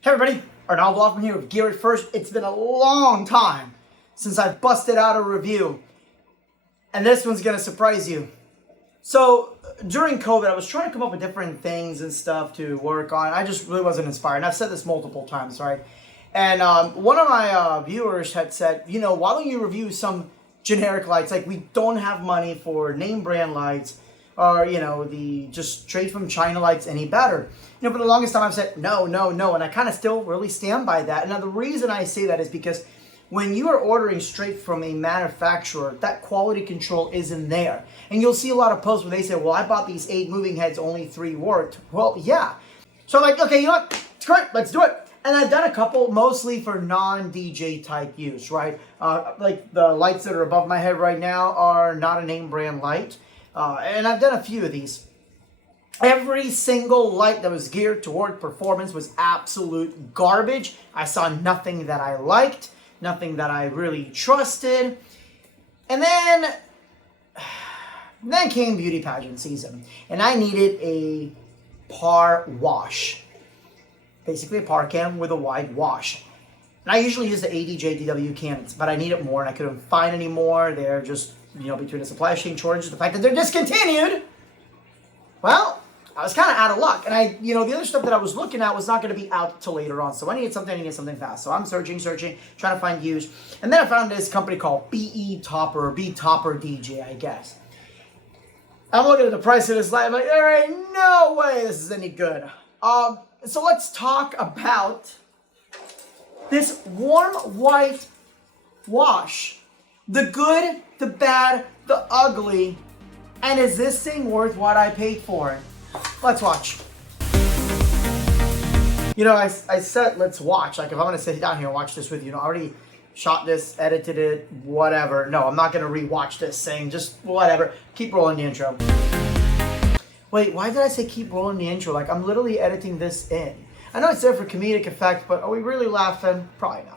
Hey everybody, Arnold Blockman here with Gear It First. It's been a long time since I've busted out a review, and this one's gonna surprise you. So during COVID, I was trying to come up with different things and stuff to work on. I just really wasn't inspired, and I've said this multiple times, right? And one of my viewers had said, you know, why don't you review some generic lights? Like, we don't have money for name brand lights, or, you know, the just straight from China lights any better. You know, for the longest time I've said no, and I kind of still really stand by that. And now the reason I say that is because when you are ordering straight from a manufacturer, that quality control isn't there. And you'll see a lot of posts where they say, well, I bought these 8 moving heads, only 3 worked. Well, yeah. So I'm like, okay, you know what? It's great, let's do it. And I've done a couple, mostly for non-DJ type use, right? Like the lights that are above my head right now are not a name brand light. And I've done a few of these. Every single light that was geared toward performance was absolute garbage. I saw nothing that I liked, nothing that I really trusted. And then came beauty pageant season, and I needed a par wash. Basically a par can with a wide wash. And I usually use the ADJ DW cans, but I needed more and I couldn't find any more. They're just, you know, between the supply chain shortage, the fact that they're discontinued, well, I was kind of out of luck. And the other stuff that I was looking at was not going to be out till later on. So I needed something fast. So I'm searching, trying to find used. And then I found this company called BeTopperDJ, I guess. I'm looking at the price of this light. I'm like, there ain't no way this is any good. So let's talk about this warm white wash. The good, the bad, the ugly. And is this thing worth what I paid for it? Let's watch. You know, I said let's watch. Like, if I'm going to sit down here and watch this with you, I already shot this, edited it, whatever. No, I'm not going to rewatch this thing. Just whatever. Keep rolling the intro. Wait, why did I say keep rolling the intro? Like, I'm literally editing this in. I know it's there for comedic effect, but are we really laughing? Probably not.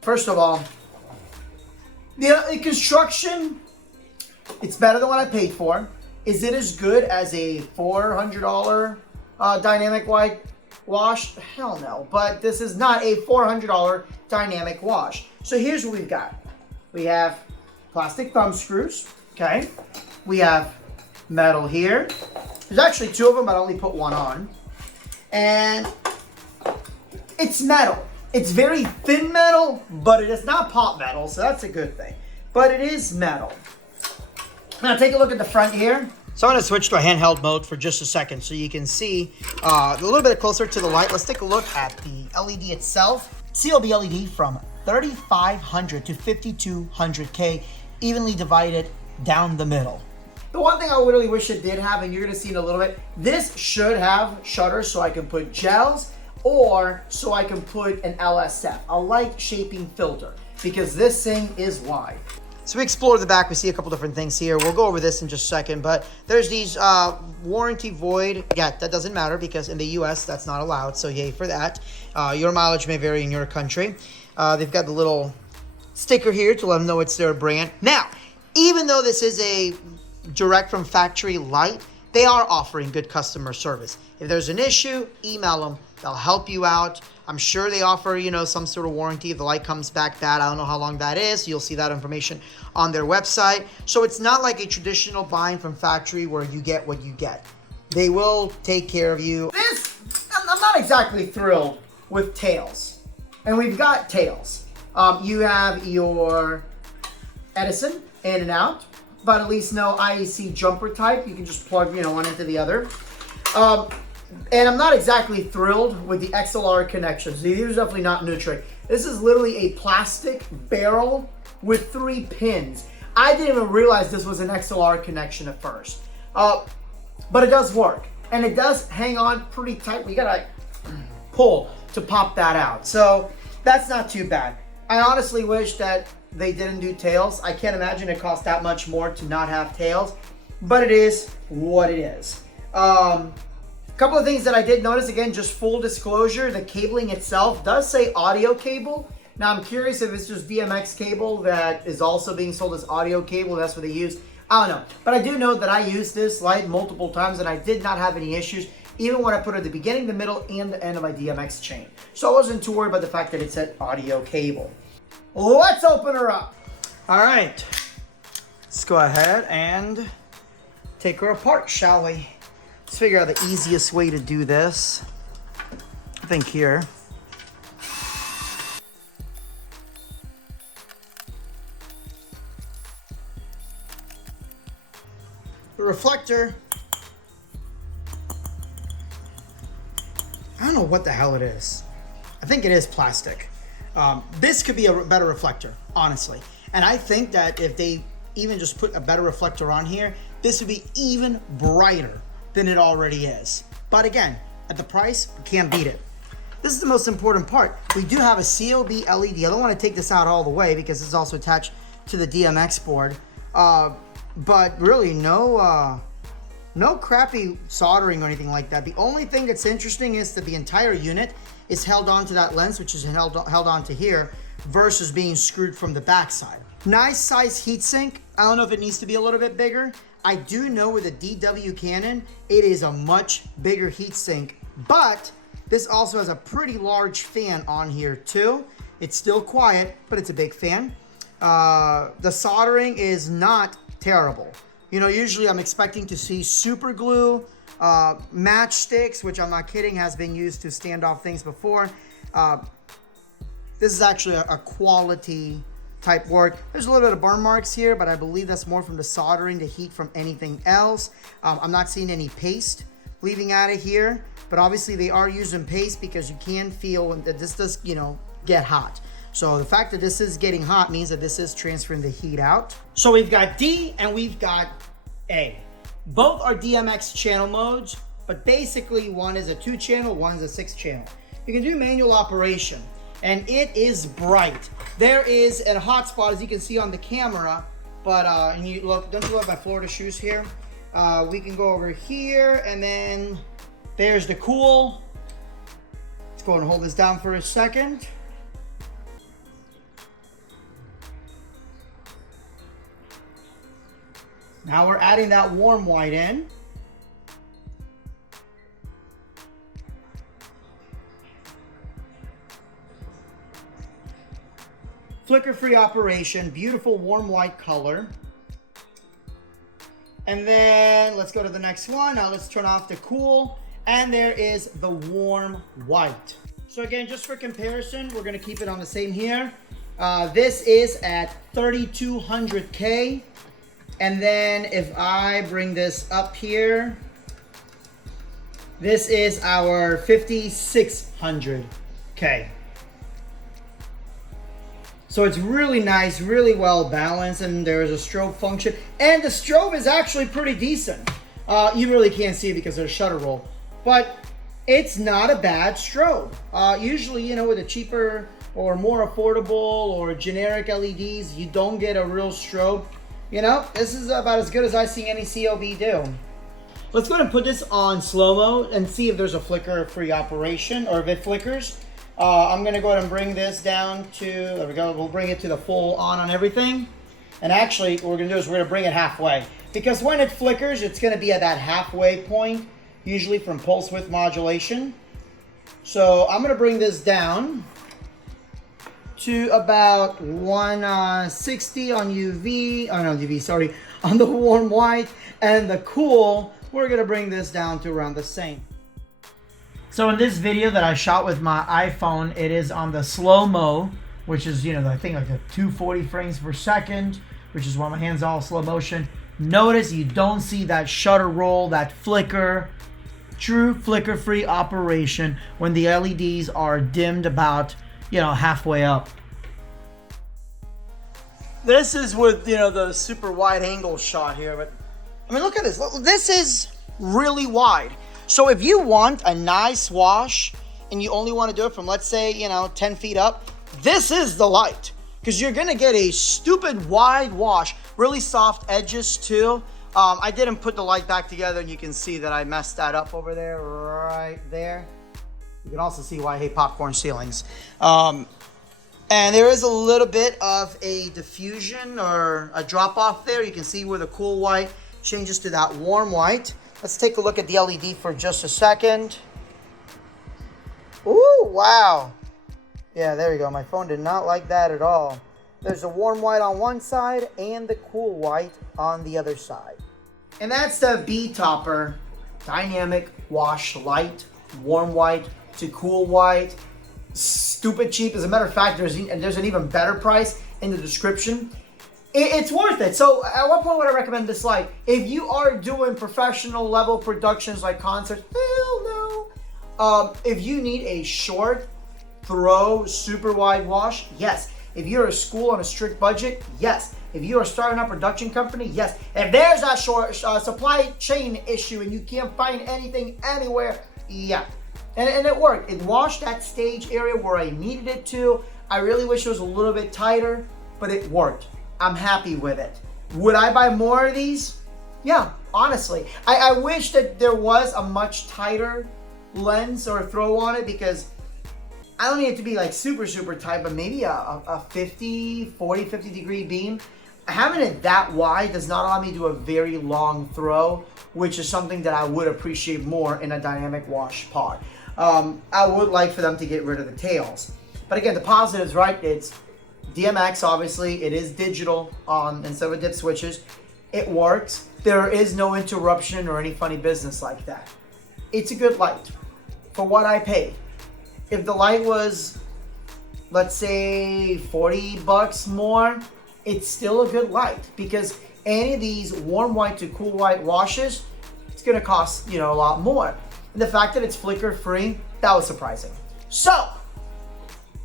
First of all, the construction, it's better than what I paid for. Is it as good as a $400 dynamic white wash? Hell no. But this is not a $400 dynamic wash. So here's what we've got. We have plastic thumb screws, okay? We have metal here. There's actually 2 of them, but I only put 1 on. And it's metal. It's very thin metal, but it is not pot metal, so that's a good thing. But it is metal. Now take a look at the front here. So I'm going to switch to a handheld mode for just a second so you can see a little bit closer to the light. Let's take a look at the LED itself. CLB LED from 3500 to 5200K, evenly divided down the middle. The one thing I really wish it did have, and you're going to see in a little bit, this should have shutters so I can put gels, or so I can put an LSF, a light shaping filter, because this thing is wide. So we explore the back, we see a couple different things here. We'll go over this in just a second, but there's these warranty void. Yeah, that doesn't matter because in the US that's not allowed, so yay for that. Your mileage may vary in your country. They've got the little sticker here to let them know it's their brand. Now, even though this is a direct from factory light, they are offering good customer service. If there's an issue, email them. They'll help you out. I'm sure they offer, some sort of warranty if the light comes back bad. I don't know how long that is. You'll see that information on their website. So it's not like a traditional buying from factory where you get what you get. They will take care of you. I'm not exactly thrilled with tails. And we've got tails. You have your Edison in and out, but at least no IEC jumper type. You can just plug, one into the other. And I'm not exactly thrilled with the XLR connections. These are definitely not Nutric. This is literally a plastic barrel with 3 pins. I didn't even realize this was an XLR connection at first. But it does work. And it does hang on pretty tightly. You gotta pull to pop that out. So that's not too bad. I honestly wish that they didn't do tails. I can't imagine it costs that much more to not have tails. But it is what it is. A couple of things that I did notice, again, just full disclosure, the cabling itself does say audio cable. Now I'm curious if it's just DMX cable that is also being sold as audio cable. That's what they use. I don't know. But I do know that I used this light multiple times and I did not have any issues, even when I put it at the beginning, the middle, and the end of my DMX chain. So I wasn't too worried about the fact that it said audio cable. Let's open her up. All right. Let's go ahead and take her apart, shall we? Let's figure out the easiest way to do this. I think here. The reflector. I don't know what the hell it is. I think it is plastic. This could be a better reflector, honestly. And I think that if they even just put a better reflector on here, this would be even brighter than it already is. But again, at the price, we can't beat it. This is the most important part. We do have a COB LED. I don't want to take this out all the way because it's also attached to the DMX board. But really no crappy soldering or anything like that. The only thing that's interesting is that the entire unit is held onto that lens, which is held onto here, versus being screwed from the backside. Nice size heatsink. I don't know if it needs to be a little bit bigger. I do know with a DW Canon, it is a much bigger heatsink, but this also has a pretty large fan on here too. It's still quiet, but it's a big fan. The soldering is not terrible. You know, usually I'm expecting to see super glue, matchsticks, which I'm not kidding, has been used to stand off things before. This is actually a quality type work. There's a little bit of burn marks here, but I believe that's more from the soldering, the heat from anything else. I'm not seeing any paste leaving out of here, but obviously they are using paste because you can feel that this does, you know, get hot. So the fact that this is getting hot means that this is transferring the heat out. So we've got D and we've got A. Both are DMX channel modes, but basically one is a 2-channel, one is a 6-channel. You can do manual operation, and it is bright. There is a hotspot, as you can see on the camera, but and you look, don't you love my Florida shoes here? We can go over here, and then there's the cool. Let's go and hold this down for a second. Now we're adding that warm white in. Flicker-free operation, beautiful warm white color. And then let's go to the next one. Now let's turn off the cool. And there is the warm white. So again, just for comparison, we're gonna keep it on the same here. This is at 3200K. And then if I bring this up here, this is our 5600K. So it's really nice, really well balanced, and there is a strobe function. And the strobe is actually pretty decent. You really can't see it because there's a shutter roll, but it's not a bad strobe. Usually, you know, with a cheaper or more affordable or generic LEDs, you don't get a real strobe. You know, this is about as good as I've seen any COB do. Let's go ahead and put this on slow-mo and see if there's a flicker-free operation or if it flickers. I'm gonna go ahead and bring this down to, there we go, we'll bring it to the full on everything. And actually, what we're gonna do is we're gonna bring it halfway. Because when it flickers, it's gonna be at that halfway point, usually from pulse width modulation. So I'm gonna bring this down to about 160 on UV, oh no, UV, sorry, on the warm white, and the cool, we're gonna bring this down to around the same. So in this video that I shot with my iPhone, it is on the slow-mo, which is, you know, I think like a 240 frames per second, which is why my hands are all slow motion. Notice you don't see that shutter roll, that flicker. True flicker-free operation when the LEDs are dimmed about, you know, halfway up. This is with, you know, the super wide angle shot here, but I mean, look at this. This is really wide. So if you want a nice wash and you only want to do it from, let's say, you know, 10 feet up, this is the light, because you're going to get a stupid wide wash, really soft edges too. I didn't put the light back together, and you can see that I messed that up over there, right there. You can also see why I hate popcorn ceilings. And there is a little bit of a diffusion or a drop off there. You can see where the cool white changes to that warm white. Let's take a look at the LED for just a second. Ooh, wow. Yeah, there you go. My phone did not like that at all. There's a warm white on one side and the cool white on the other side. And that's the BeTopper Dynamic Wash Light, warm white to cool white. Stupid cheap. As a matter of fact, there's an even better price in the description. It's worth it. So at what point would I recommend this light? If you are doing professional level productions like concerts, hell no. If you need a short throw, super wide wash, yes. If you're a school on a strict budget, yes. If you are starting a production company, yes. If there's a short supply chain issue and you can't find anything anywhere, yeah. And it worked. It washed that stage area where I needed it to. I really wish it was a little bit tighter, but it worked. I'm happy with it. Would I buy more of these? Yeah, honestly. I wish that there was a much tighter lens or throw on it, because I don't need it to be like super, super tight, but maybe a 50 degree beam. Having it that wide does not allow me to do a very long throw, which is something that I would appreciate more in a dynamic wash pod. I would like for them to get rid of the tails. But again, the positives, right? It's DMX, obviously. It is digital instead of dip switches. It works. There is no interruption or any funny business like that. It's a good light for what I paid. If the light was, let's say, 40 bucks more, it's still a good light, because any of these warm white to cool white washes, it's gonna cost, a lot more. And the fact that it's flicker free, that was surprising. So,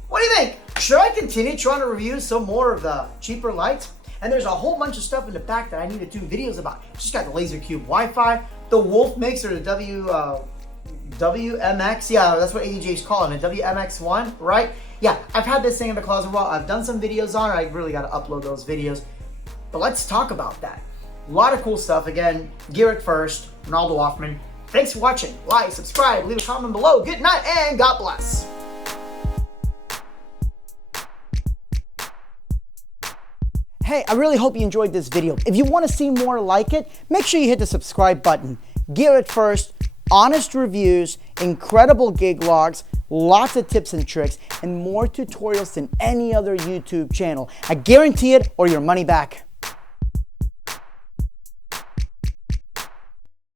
what do you think? Should I continue trying to review some more of the cheaper lights? And there's a whole bunch of stuff in the back that I need to do videos about. Just got the Laser Cube Wi-Fi, the Wolf Mixer, the WMX, yeah, that's what ADJ's calling it, WMX1, right? Yeah, I've had this thing in the closet a while. I've done some videos on it. I really got to upload those videos. But let's talk about that. A lot of cool stuff. Again, Gear It First, Ronaldo Hoffman. Thanks for watching. Like, subscribe, leave a comment below. Good night and God bless. Hey, I really hope you enjoyed this video. If you want to see more like it, make sure you hit the subscribe button. Gear It First, honest reviews, incredible gig logs, lots of tips and tricks, and more tutorials than any other YouTube channel. I guarantee it, or your money back.